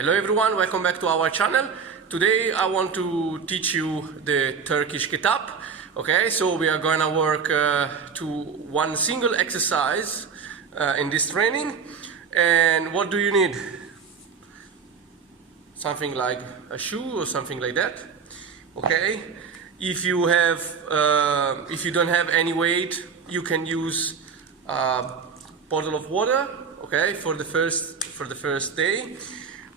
Hello everyone, welcome back to our channel. Today I want to teach you the Turkish get-up. Okay, so we are going to work to one single exercise in this training. And what do you need? Something like a shoe or something like that. Okay, if you don't have any weight, you can use a bottle of water. Okay, for the first day.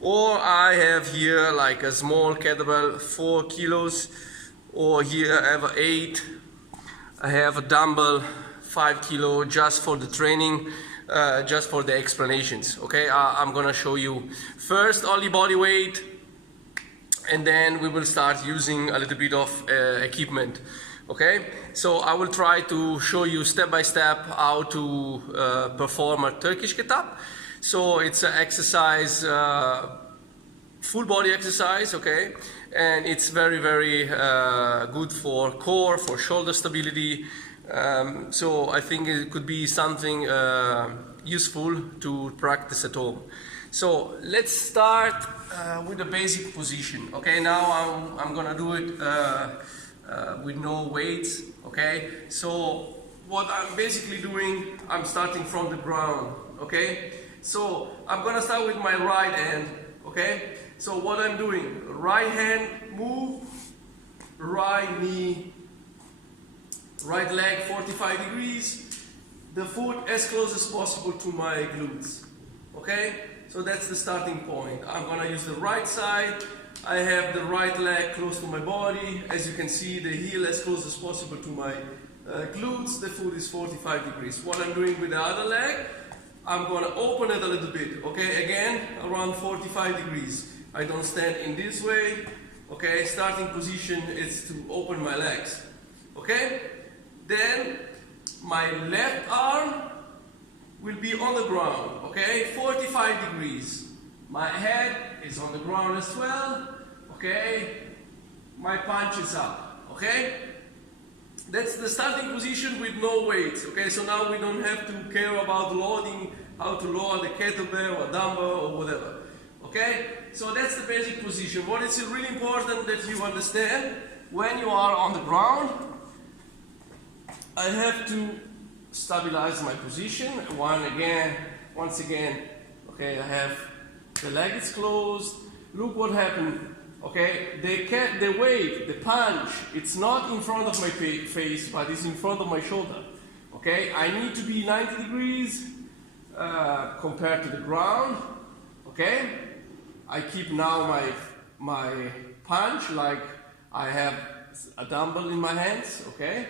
Or I have here like a small kettlebell, 4 kilos, or here I have 8. I have a dumbbell, 5 kilo, just for the training, just for the explanations. Okay, I'm gonna show you first only body weight, and then we will start using a little bit of equipment. Okay, so I will try to show you step by step how to perform a Turkish get-up. So it's an exercise, full body exercise, okay, and it's very good for core, for shoulder stability. So I think it could be something useful to practice at home. So let's start with the basic position. Okay, now I'm gonna do it with no weights. Okay, so what I'm basically doing, I'm starting from the ground. Okay. So I'm gonna start with my right hand, okay? So what I'm doing, right hand move, right knee, right leg 45 degrees, the foot as close as possible to my glutes, okay? So that's the starting point. I'm gonna use the right side. I have the right leg close to my body. As you can see, the heel as close as possible to my glutes. The foot is 45 degrees. What I'm doing with the other leg, I'm going to open it a little bit, okay, again, around 45 degrees. I don't stand in this way, okay, starting position is to open my legs, okay? Then my left arm will be on the ground, okay, 45 degrees. My head is on the ground as well, okay? My punch is up, okay? That's the starting position with no weights, okay? So now we don't have to care about loading, how to load the kettlebell or dumbbell or whatever, okay? So that's the basic position. What is really important that you understand, when you are on the ground, I have to stabilize my position. Once again, okay, I have the leg is closed. Look what happened. Okay, the weight, the punch, it's not in front of my face, but it's in front of my shoulder. Okay, I need to be 90 degrees compared to the ground. Okay, I keep now my punch like I have a dumbbell in my hands. Okay,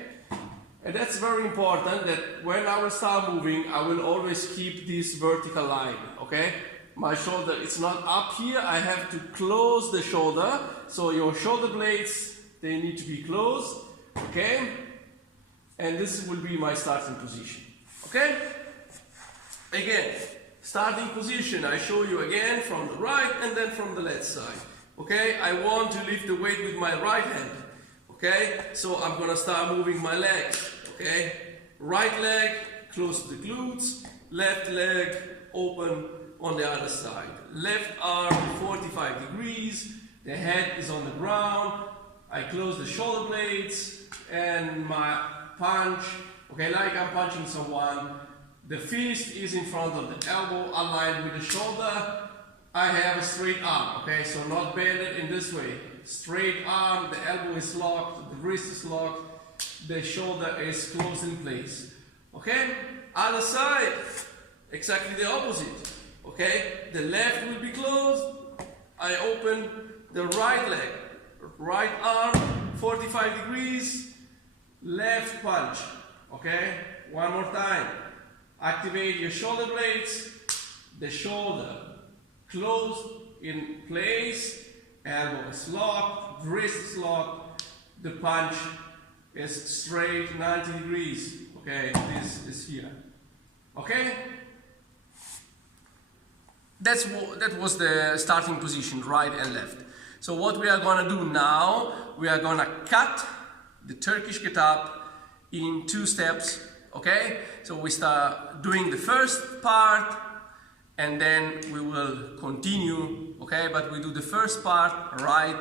and that's very important that when I will start moving, I will always keep this vertical line. Okay. My shoulder, it's not up here, I have to close the shoulder, so your shoulder blades, they need to be closed, okay? And this will be my starting position, okay? Again, starting position, I show you again from the right and then from the left side, okay? I want to lift the weight with my right hand, okay? So I'm gonna start moving my legs, okay? Right leg, close to the glutes, left leg, open, on the other side. Left arm 45 degrees, the head is on the ground, I close the shoulder blades and my punch, okay, like I'm punching someone, the fist is in front of the elbow aligned with the shoulder. I have a straight arm, okay, so not bended in this way. Straight arm, the elbow is locked, the wrist is locked, the shoulder is closed in place. Okay, other side, exactly the opposite. Okay, the left will be closed, I open the right leg, right arm, 45 degrees, left punch, okay, one more time, activate your shoulder blades, the shoulder closed in place, elbow is locked, wrist is locked, the punch is straight 90 degrees, okay, this is here, okay? That was the starting position, right and left. So what we are going to do now, we are going to cut the Turkish get-up in 2 steps, okay? So we start doing the first part and then we will continue, okay? But we do the first part right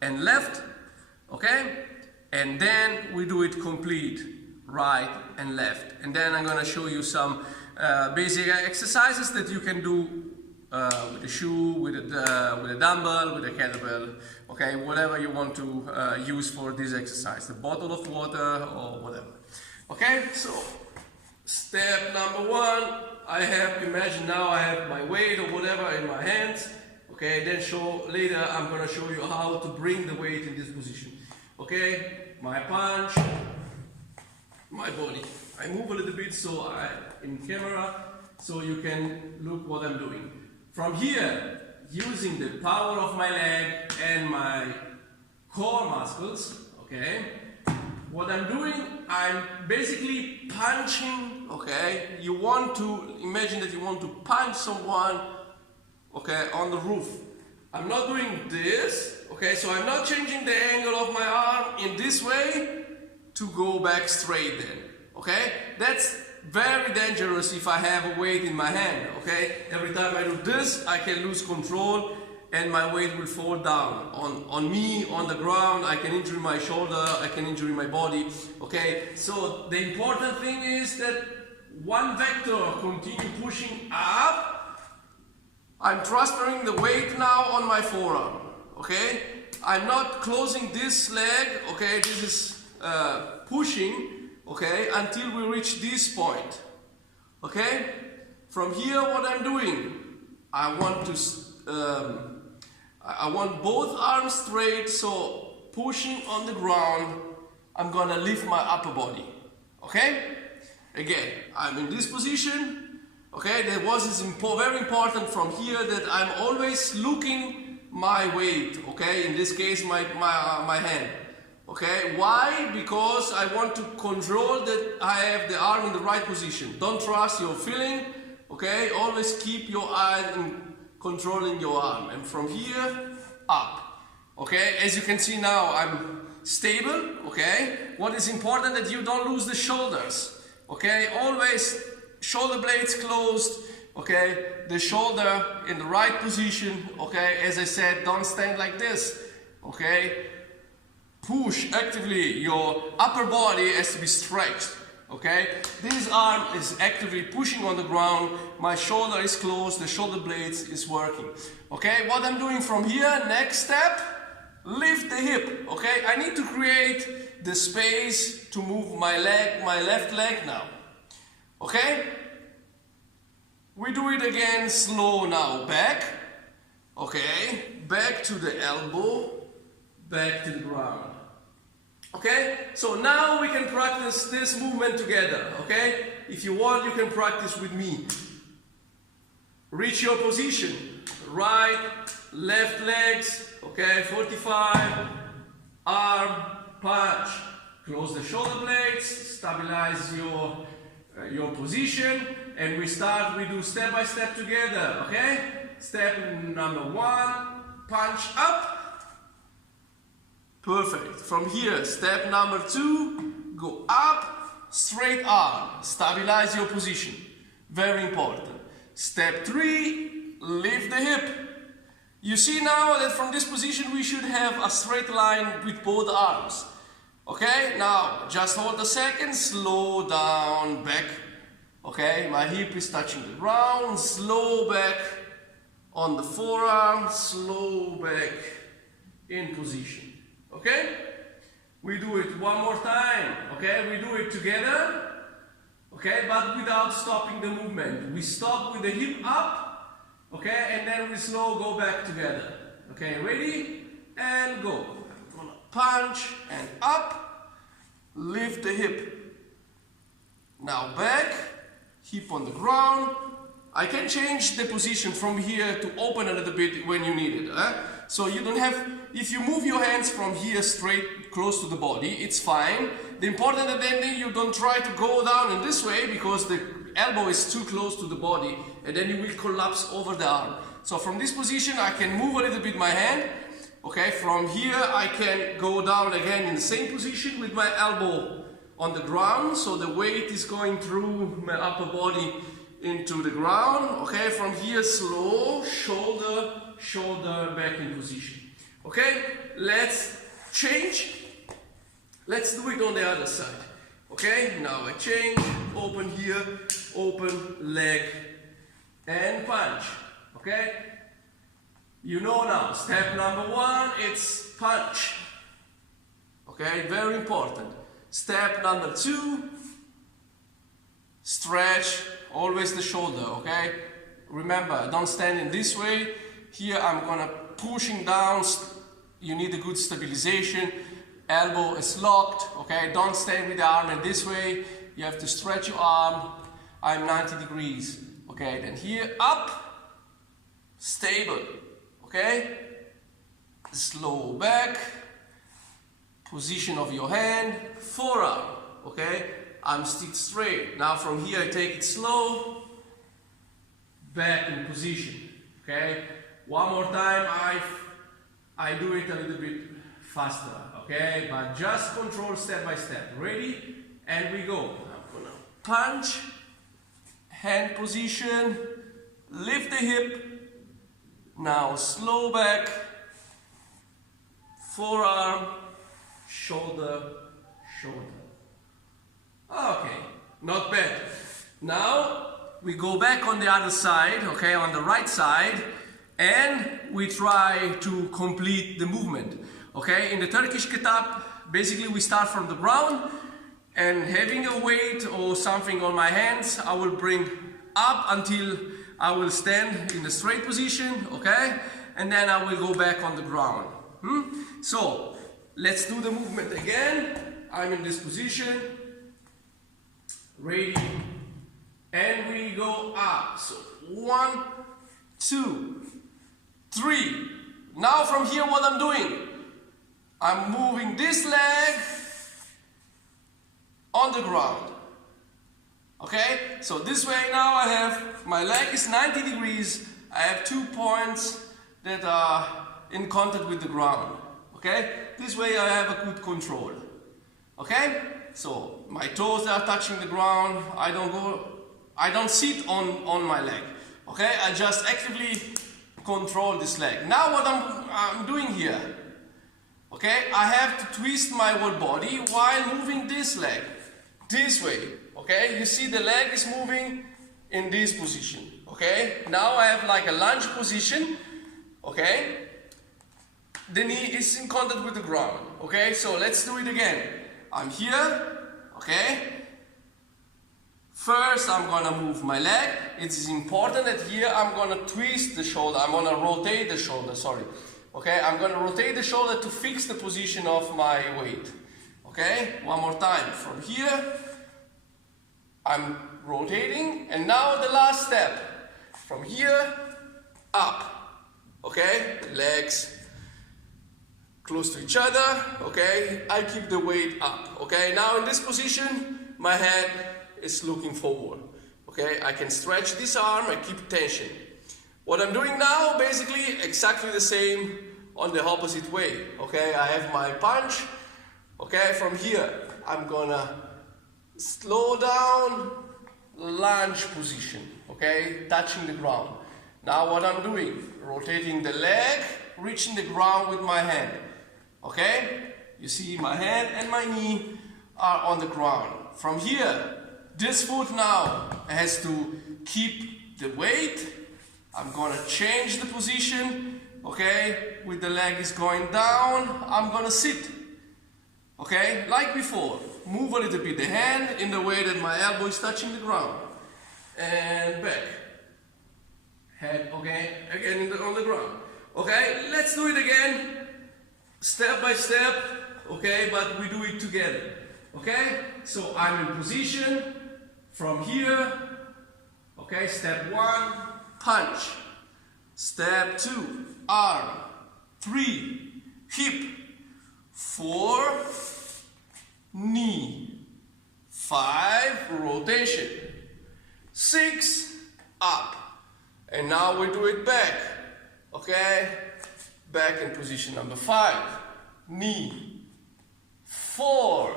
and left, okay? And then we do it complete, right and left. And then I'm gonna show you some basic exercises that you can do with a shoe, with a dumbbell, with a kettlebell, okay? Whatever you want to use for this exercise, the bottle of water or whatever. Okay, so step number one, imagine now I have my weight or whatever in my hands. Okay, then later I'm gonna show you how to bring the weight in this position. Okay, my punch, my body. I move a little bit in camera so you can look what I'm doing. From here, using the power of my leg and my core muscles, okay, what I'm doing, I'm basically punching, okay? You want to imagine that you want to punch someone, okay, on the roof. I'm not doing this, okay, so I'm not changing the angle of my arm in this way to go back straight then, okay? That's very dangerous if I have a weight in my hand, okay? Every time I do this, I can lose control and my weight will fall down on me, on the ground. I can injure my shoulder, I can injure my body, okay? So the important thing is that one vector continue pushing up. I'm transferring the weight now on my forearm, okay? I'm not closing this leg, okay? This is pushing, okay, until we reach this point, okay? From here, what I'm doing, I want both arms straight, so pushing on the ground, I'm gonna lift my upper body, okay? Again, I'm in this position, okay? That was very important from here that I'm always looking my weight, okay? In this case, my hand, okay? Why? Because I want to control that I have the arm in the right position. Don't trust your feeling, okay? Always keep your eye in controlling your arm, and from here up, okay? As you can see now, I'm stable, okay? What is important that you don't lose the shoulders, okay? Always shoulder blades closed, okay? The shoulder in the right position, okay? As I said, don't stand like this, okay? Push actively, your upper body has to be stretched, okay? This arm is actively pushing on the ground, my shoulder is closed, the shoulder blades is working, okay? What I'm doing from here, next step, lift the hip, okay? I need to create the space to move my left leg now, okay? We do it again, slow now, back, okay? Back to the elbow, back to the ground. Okay, so now we can practice this movement together, okay? If you want, you can practice with me. Reach your position, right, left legs, okay, 45, arm, punch. Close the shoulder blades, stabilize your position, and we do step by step together, okay? Step number one, punch up. Perfect. From here, step number two, go up, straight arm, stabilize your position. Very important. Step three, lift the hip. You see now that from this position we should have a straight line with both arms. Okay, now just hold a second, slow down, back. Okay, my hip is touching the ground, slow back on the forearm, slow back in position. Okay? We do it one more time. Okay? We do it together. Okay? But without stopping the movement. We stop with the hip up. Okay? And then we slow go back together. Okay? Ready? And go. Punch and up. Lift the hip. Now back. Hip on the ground. I can change the position from here to open a little bit when you need it. So you don't have, if you move your hands from here straight close to the body, it's fine. The important is then you don't try to go down in this way because the elbow is too close to the body and then you will collapse over the arm. So from this position I can move a little bit my hand. Okay, from here I can go down again in the same position with my elbow on the ground. So the weight is going through my upper body into the ground. Okay, from here slow, shoulder, shoulder back in position. Okay, let's change. Let's do it on the other side. Okay, now I change, open here, open leg and punch. Okay, you know now, step number one, it's punch. Okay, very important. Step number two, stretch always the shoulder. Okay, remember, don't stand in this way. Here I'm gonna pushing down. You need a good stabilization. Elbow is locked. Okay, don't stand with the arm in this way. You have to stretch your arm. I'm 90 degrees. Okay, then here up, stable. Okay, slow back. Position of your hand, forearm. Okay, I'm still straight. Now from here I take it slow, back in position. Okay, one more time. I do it a little bit faster. Okay, but just control step by step. Ready? And we go. I'm gonna punch, hand position, lift the hip. Now slow back, forearm, shoulder, shoulder. Okay, not bad. Now we go back on the other side, okay, on the right side, and we try to complete the movement. Okay, in the Turkish ketap, basically we start from the ground, and having a weight or something on my hands, I will bring up until I will stand in the straight position, okay, and then I will go back on the ground. So let's do the movement again. I'm in this position, ready, and we go up. So 1, 2, 3. Now from here what I'm doing, I'm moving this leg on the ground. Okay, so this way now I have, my leg is 90 degrees, I have 2 points that are in contact with the ground. Okay, this way I have a good control. Okay, so my toes are touching the ground, I don't sit on my leg. Okay, I just actively control this leg. Now what I'm doing here, okay, I have to twist my whole body while moving this leg, this way. Okay, you see the leg is moving in this position. Okay, now I have like a lunge position. Okay, the knee is in contact with the ground. Okay, so let's do it again. I'm here. Okay, first I'm gonna move my leg. It is important that here I'm gonna twist the shoulder. I'm gonna rotate the shoulder, sorry. Okay, I'm gonna rotate the shoulder to fix the position of my weight. Okay, one more time. From here, I'm rotating, and now the last step. From here, up. Okay, legs close to each other. Okay, I keep the weight up. Okay, now in this position, my head is looking forward. Okay, I can stretch this arm, I keep tension. What I'm doing now, basically exactly the same on the opposite way. Okay, I have my punch. Okay, from here, I'm gonna slow down, lunge position. Okay, touching the ground. Now what I'm doing, rotating the leg, reaching the ground with my hand. Okay, you see my hand and my knee are on the ground. From here, this foot now has to keep the weight. I'm gonna change the position. Okay, with the leg is going down, I'm gonna sit. Okay, like before, move a little bit the hand in the way that my elbow is touching the ground. And back. Head, okay, again on the ground. Okay, let's do it again. Step by step, okay, but we do it together. Okay, so I'm in position. From here, okay, step 1, punch. Step 2, arm. 3, hip. 4, knee. 5, rotation. 6, up. And now we do it back. Okay, back in position number 5, knee. 4,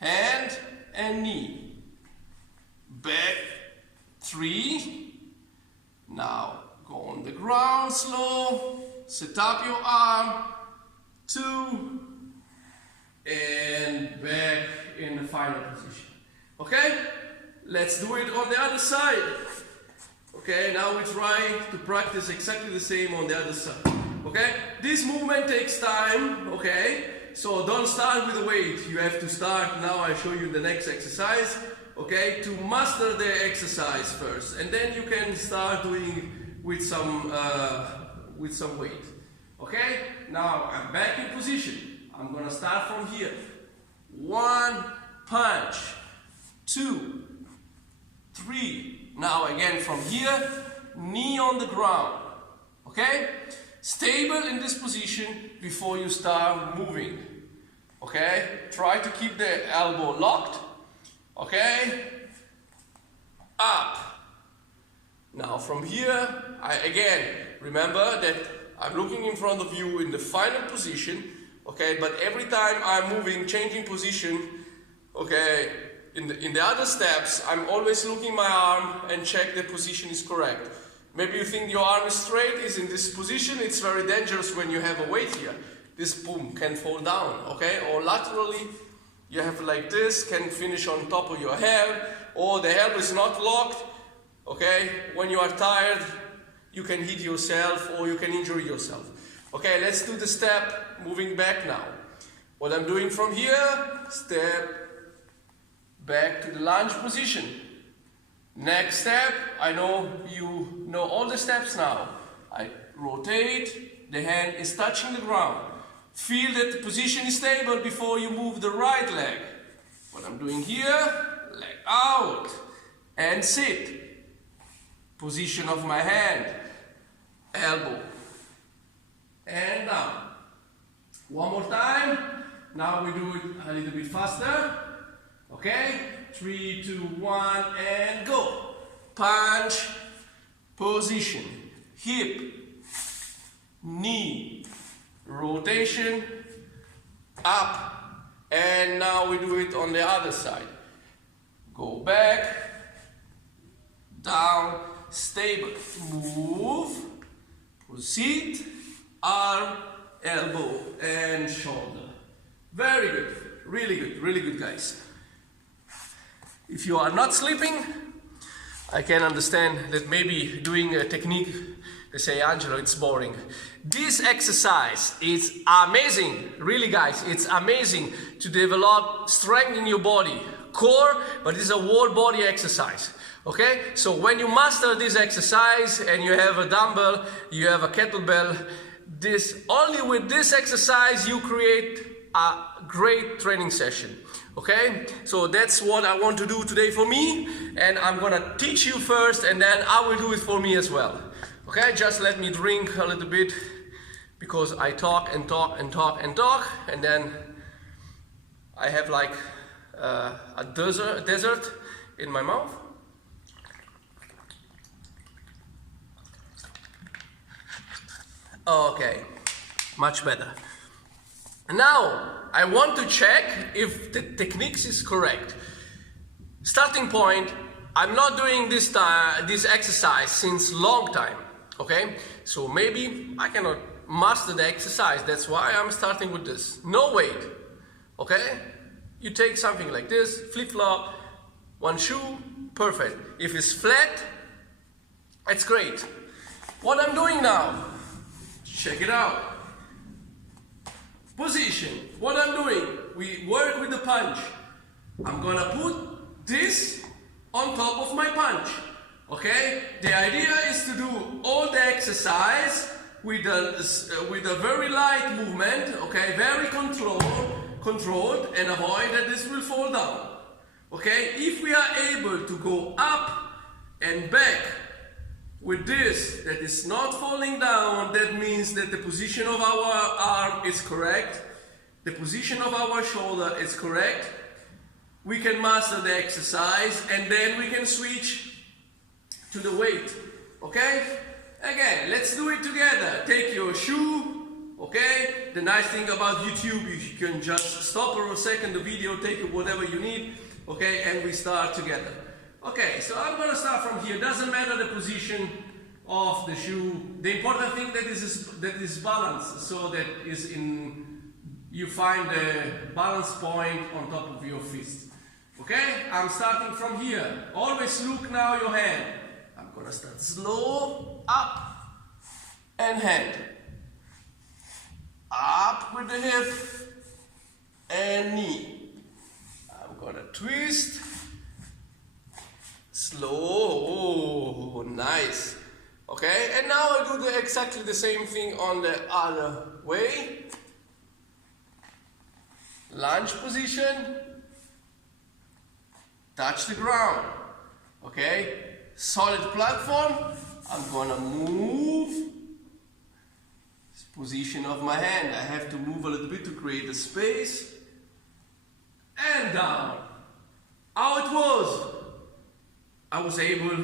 hand and knee. Back 3. Now go on the ground slow, set up your arm, 2, and back in the final position. Okay? Let's do it on the other side. Okay, now we try to practice exactly the same on the other side. Okay? This movement takes time, okay? So don't start with the weight. You have to start, now I show you the next exercise, okay? To master the exercise first, and then you can start doing with some weight. Okay? Now I'm back in position. I'm gonna start from here. 1 punch, 2, 3. Now again from here, knee on the ground. Okay? Stable in this position before you start moving. Okay? Try to keep the elbow locked. Okay? Up. Now from here, again, remember that I'm looking in front of you in the final position. Okay? But every time I'm moving, changing position, okay, in the other steps, I'm always looking my arm and check the position is correct. Maybe you think your arm is straight, is in this position. It's very dangerous when you have a weight here. This boom can fall down, okay? Or laterally, you have like this, can finish on top of your head, or the elbow is not locked, okay? When you are tired, you can hit yourself or you can injure yourself. Okay, let's do the step, moving back now. What I'm doing from here, step back to the lunge position. Next step, I know you know all the steps now. I rotate, the hand is touching the ground. Feel that the position is stable before you move the right leg. What I'm doing here, leg out and sit. Position of my hand, elbow and down. One more time. Now we do it a little bit faster. Okay, 3, 2, 1, and go. Punch, position, hip, knee, rotation, up, and now we do it on the other side. Go back, down, stable, move, proceed, arm, elbow, and shoulder. Very good, really good, guys. If you are not sleeping, I can understand that maybe doing a technique, they say, Angelo, it's boring. This exercise is amazing, really guys, it's amazing to develop strength in your body, core, but it's a whole body exercise. Okay, so when you master this exercise and you have a dumbbell, you have a kettlebell, only with this exercise you create a great training session. Okay, so that's what I want to do today for me, and I'm gonna teach you first and then I will do it for me as well. Okay, just let me drink a little bit because I talk and talk and talk and talk, and then I have like a desert in my mouth. Okay, much better. Now, I want to check if the techniques is correct. Starting point, I'm not doing this exercise since long time, okay? So maybe I cannot master the exercise, that's why I'm starting with this. No weight, okay? You take something like this, flip-flop, one shoe, perfect. If it's flat, it's great. What I'm doing now, check it out. Position, what I'm doing, we work with the punch. I'm gonna put this on top of my punch, okay? The idea is to do all the exercise with a very light movement, okay? Very controlled, and avoid that this will fall down, okay? If we are able to go up and back with this, that is not falling down, that means that the position of our arm is correct, the position of our shoulder is correct, we can master the exercise, and then we can switch to the weight, okay? Again, let's do it together. Take your shoe, okay? The nice thing about YouTube, you can just stop for a second the video, take whatever you need, okay? And we start together. Okay, so I'm gonna start from here. Doesn't matter the position of the shoe. The important thing that is balanced, so that is you find the balance point on top of your fist. Okay, I'm starting from here. Always look now your hand. I'm gonna start slow, up and hand. Up with the hip and knee. I'm gonna twist. Slow, oh, nice. Okay, and now I do exactly the same thing on the other way. Lunge position, touch the ground. Okay, solid platform. I'm gonna move. This position of my hand, I have to move a little bit to create a space. And down. How it was? I was able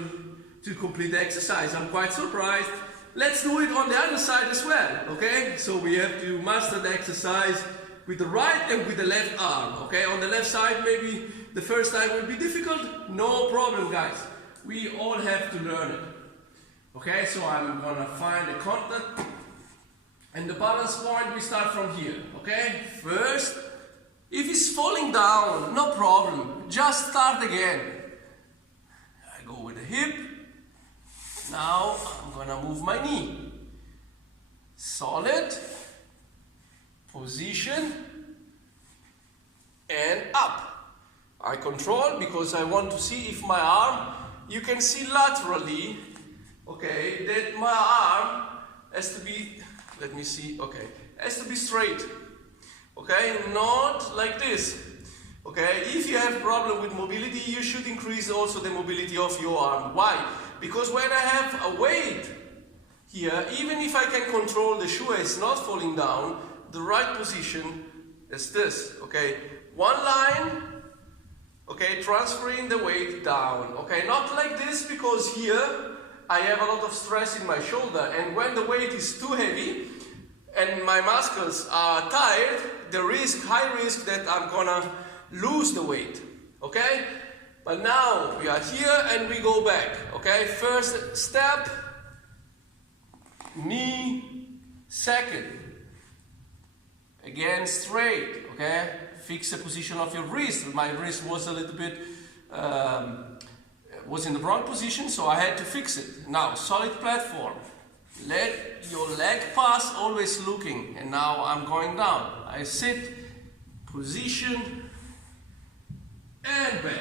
to complete the exercise. I'm quite surprised. Let's do it on the other side as well, okay? So we have to master the exercise with the right and with the left arm, okay? On the left side, maybe the first time will be difficult. No problem, guys. We all have to learn it. Okay, so I'm gonna find the contact and the balance point. We start from here, okay? First, if it's falling down, no problem. Just start again. I go with the hip. Now I'm gonna move my knee. Solid. Position. And up. I control because I want to see if my arm, you can see laterally, okay, that my arm has to be, let me see, okay, has to be straight. Okay, not like this. Okay, if you have problem with mobility, you should increase also the mobility of your arm. Why? Because when I have a weight here, even if I can control the shoe is not falling down, the right position is this. Okay, one line, okay, transferring the weight down. Okay, not like this, because here I have a lot of stress in my shoulder, and when the weight is too heavy and my muscles are tired, there is high risk that I'm gonna lose the weight. Okay, but now we are here and we go back. Okay, first step, knee, second, again straight. Okay, fix the position of your wrist. My wrist was a little bit was in the wrong position, so I had to fix it. Now solid platform, let your leg pass, always looking, and now I'm going down. I sit, position and back.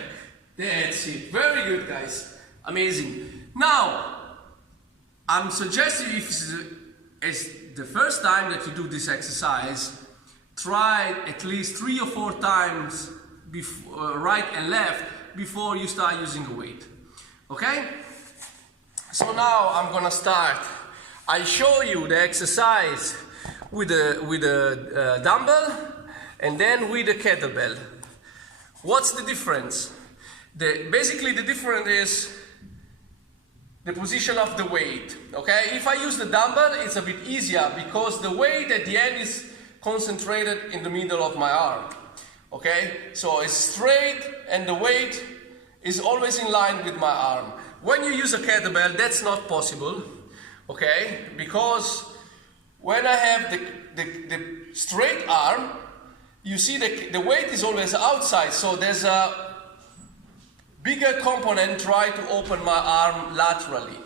That's it. Very good, guys. Amazing. Now I'm suggesting, if it's the first time that you do this exercise, try at least 3 or 4 times before, right and left, before you start using the weight. Okay? So now I'm gonna start. I show you the exercise with a dumbbell and then with a kettlebell. What's the difference? Basically the difference is the position of the weight. Okay? If I use the dumbbell, it's a bit easier because the weight at the end is concentrated in the middle of my arm. Okay? So it's straight and the weight is always in line with my arm. When you use a kettlebell, that's not possible. Okay? Because when I have the straight arm, you see the weight is always outside, so there's a bigger component try to open my arm laterally.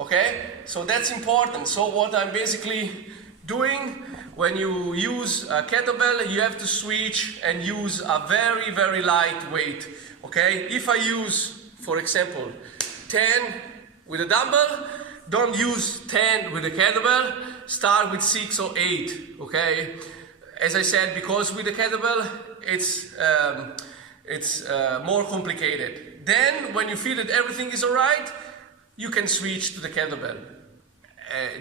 Okay? So that's important. So what I'm basically doing, when you use a kettlebell, you have to switch and use a very, very light weight. Okay? If I use, for example, 10 with a dumbbell, don't use 10 with a kettlebell, start with 6 or 8. Okay? As I said, because with the kettlebell, it's more complicated. Then, when you feel that everything is alright, you can switch to the kettlebell.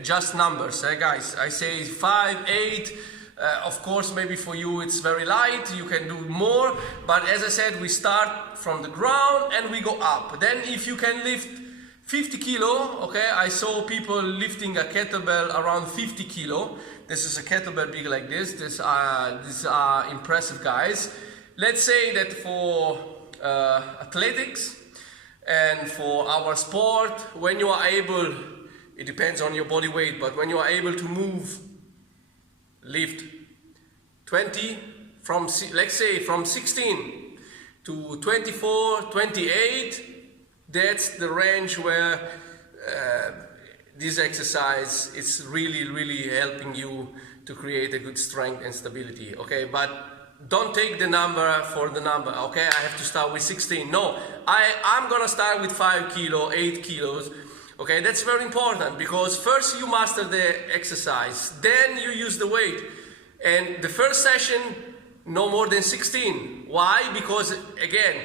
Just numbers, guys. I say 5, 8. Of course, maybe for you it's very light, you can do more. But as I said, we start from the ground and we go up. Then if you can lift 50 kilo, okay, I saw people lifting a kettlebell around 50 kilo. This is a kettlebell big like this. These are impressive guys. Let's say that for athletics And for our sport, when you are able, it depends on your body weight, but when you are able to move, lift 20 from, let's say, from 16 to 24, 28, that's the range where this exercise is really helping you to create a good strength and stability, okay? But don't take the number for the number, okay? I have to start with 16. No, I'm gonna start with 5 kilo, 8 kilos, okay? That's very important because first you master the exercise, then you use the weight. And the first session, no more than 16. Why? Because again,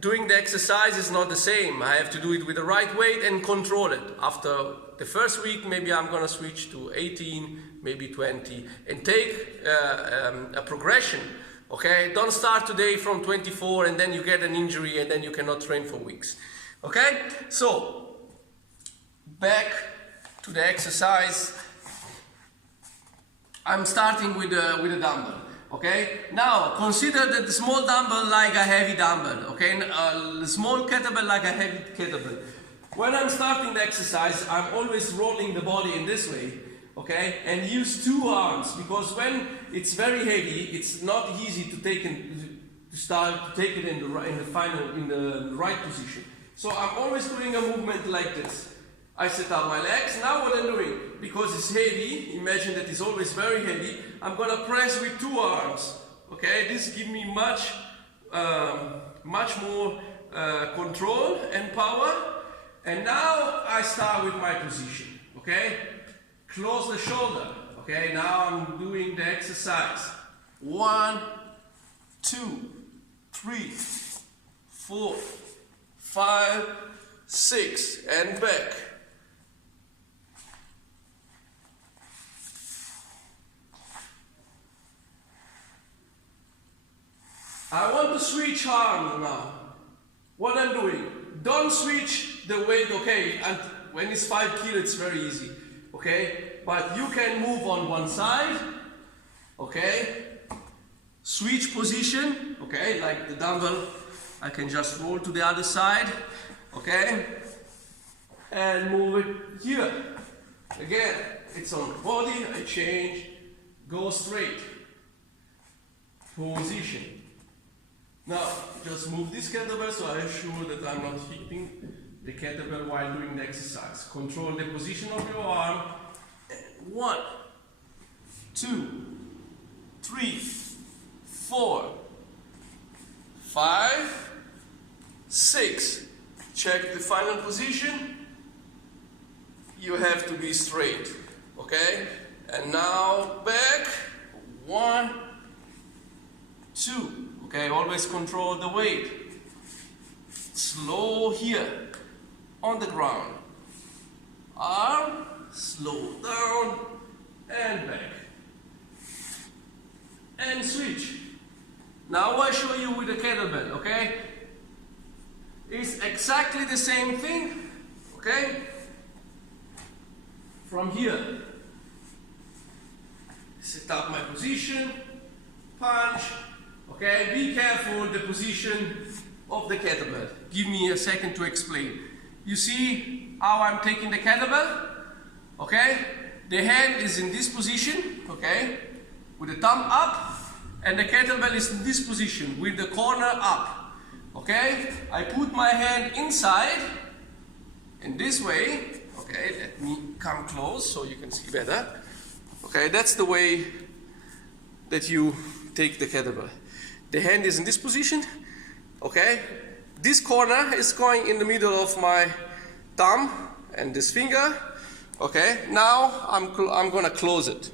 doing the exercise is not the same. I have to do it with the right weight and control it. After the first week, maybe I'm gonna switch to 18, maybe 20, and take a progression. Okay, don't start today from 24 and then you get an injury and then you cannot train for weeks. Okay, so back to the exercise. I'm starting with a dumbbell. Okay, now consider that the small dumbbell like a heavy dumbbell. Okay, the small kettlebell like a heavy kettlebell. When I'm starting the exercise, I'm always rolling the body in this way. Okay, and use two arms because when it's very heavy, it's not easy to take it in the right position. So I'm always doing a movement like this. I set up my legs. Now what I'm doing, because it's heavy, imagine that it's always very heavy, I'm gonna press with two arms. Okay, this gives me much more control and power. And now I start with my position. Okay. Close the shoulder. Okay, now I'm doing the exercise. 1, 2, 3, 4, 5, 6, and back. I want to switch arms now. What I'm doing, don't switch the weight, okay, and when it's 5 kilos, it's very easy. Okay, but you can move on one side, okay, switch position, okay, like the dumbbell, I can just roll to the other side, okay, and move it here. Again, it's on the body, I change, go straight, position. Now, just move this kettlebell so I'm sure that I'm not hitting the kettlebell while doing the exercise. Control the position of your arm. 1, 2, 3, 4, 5, 6. Check the final position. You have to be straight. Okay? And now back. 1, 2. Okay, always control the weight. Slow here. On the ground. Arm, slow down, and back. And switch. Now I show you with the kettlebell, okay? It's exactly the same thing, okay? From here. Set up my position, punch, okay? Be careful the position of the kettlebell. Give me a second to explain. You see how I'm taking the kettlebell? Okay? The hand is in this position, okay? With the thumb up, and the kettlebell is in this position with the corner up. Okay? I put my hand inside in this way. Okay, let me come close so you can see better. Okay, that's the way that you take the kettlebell. The hand is in this position. Okay? This corner is going in the middle of my thumb and this finger. Okay, now I'm gonna close it.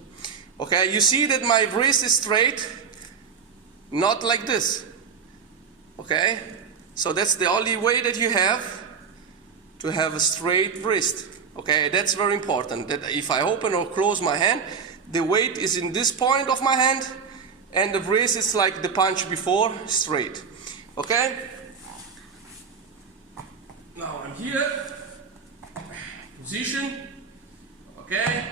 Okay, you see that my wrist is straight, not like this. Okay, so that's the only way that you have to have a straight wrist. Okay, that's very important. That if I open or close my hand, the weight is in this point of my hand, and the wrist is like the punch before, straight. Okay. Now I'm here, position, okay?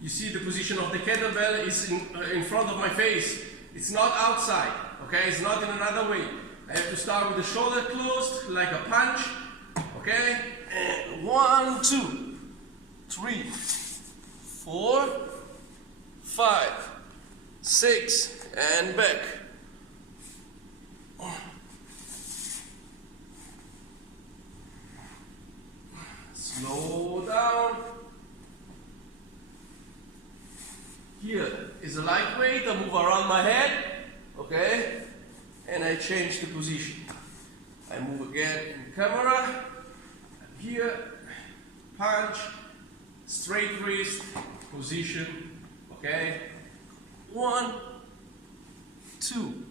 You see the position of the kettlebell is in front of my face. It's not outside, okay? It's not in another way. I have to start with the shoulder closed, like a punch, Okay, and 1, 2, 3, 4, 5, 6, and back. Slow down. Here is a light weight. I move around my head, okay, and I change the position. I move again in camera. Here, punch, straight wrist, position, okay. 1, 2,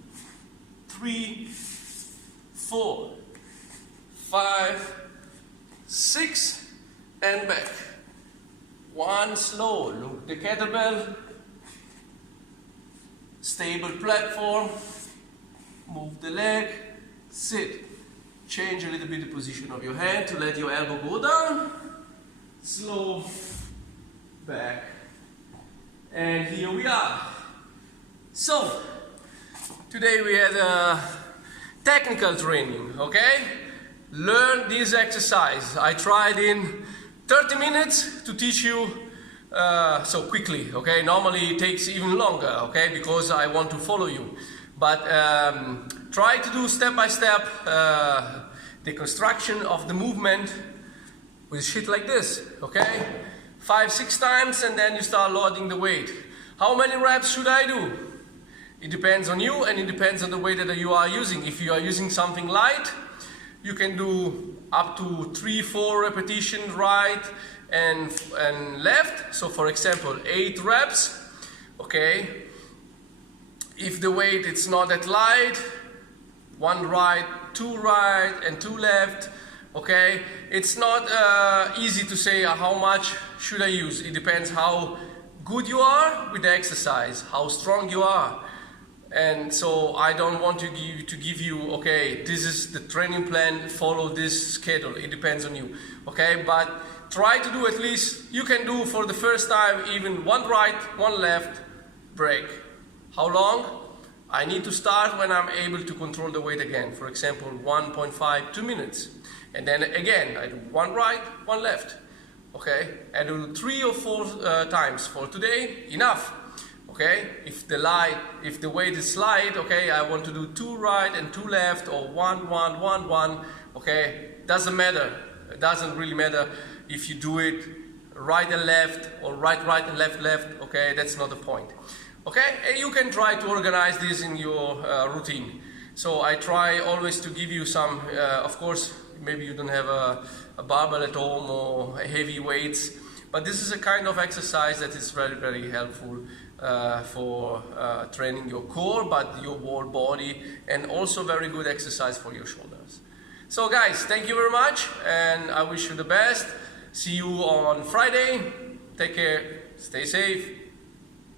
3, 4, 5, 6, and back. 1 slow. Look the kettlebell. Stable platform. Move the leg. Sit. Change a little bit the position of your hand to let your elbow go down. Slow. Back. And here we are. So, today we had a technical training, okay? Learn this exercise. I tried in 30 minutes to teach you so quickly, okay? Normally it takes even longer, okay? Because I want to follow you. But try to do step by step the construction of the movement with shit like this, okay? 5, 6 times, and then you start loading the weight. How many reps should I do? It depends on you, and it depends on the weight that you are using. If you are using something light, you can do up to 3, 4 repetitions right and left. So for example, 8 reps, okay? If the weight is not that light, 1 right, 2 right, and 2 left, okay? It's not easy to say how much should I use. It depends how good you are with the exercise, how strong you are. And so I don't want to give you, okay, this is the training plan, follow this schedule. It depends on you, okay? But try to do at least, you can do for the first time even 1 right, 1 left, break. How long? I need to start when I'm able to control the weight again. For example, 1.5, 2 minutes. And then again, I do 1 right, 1 left, okay? I do 3 or 4 times for today, enough. Okay, if the weight is light, okay, I want to do 2 right and 2 left, or 1, 1, 1, 1, okay, doesn't matter. It doesn't really matter if you do it right and left, or right and left, okay, that's not the point. Okay, and you can try to organize this in your routine. So I try always to give you some, of course, maybe you don't have a barbell at home or heavy weights, but this is a kind of exercise that is very, very helpful for training your core, but your whole body, and also very good exercise for your shoulders. So guys, thank you very much, and I wish you the best. See you on Friday. Take care, stay safe.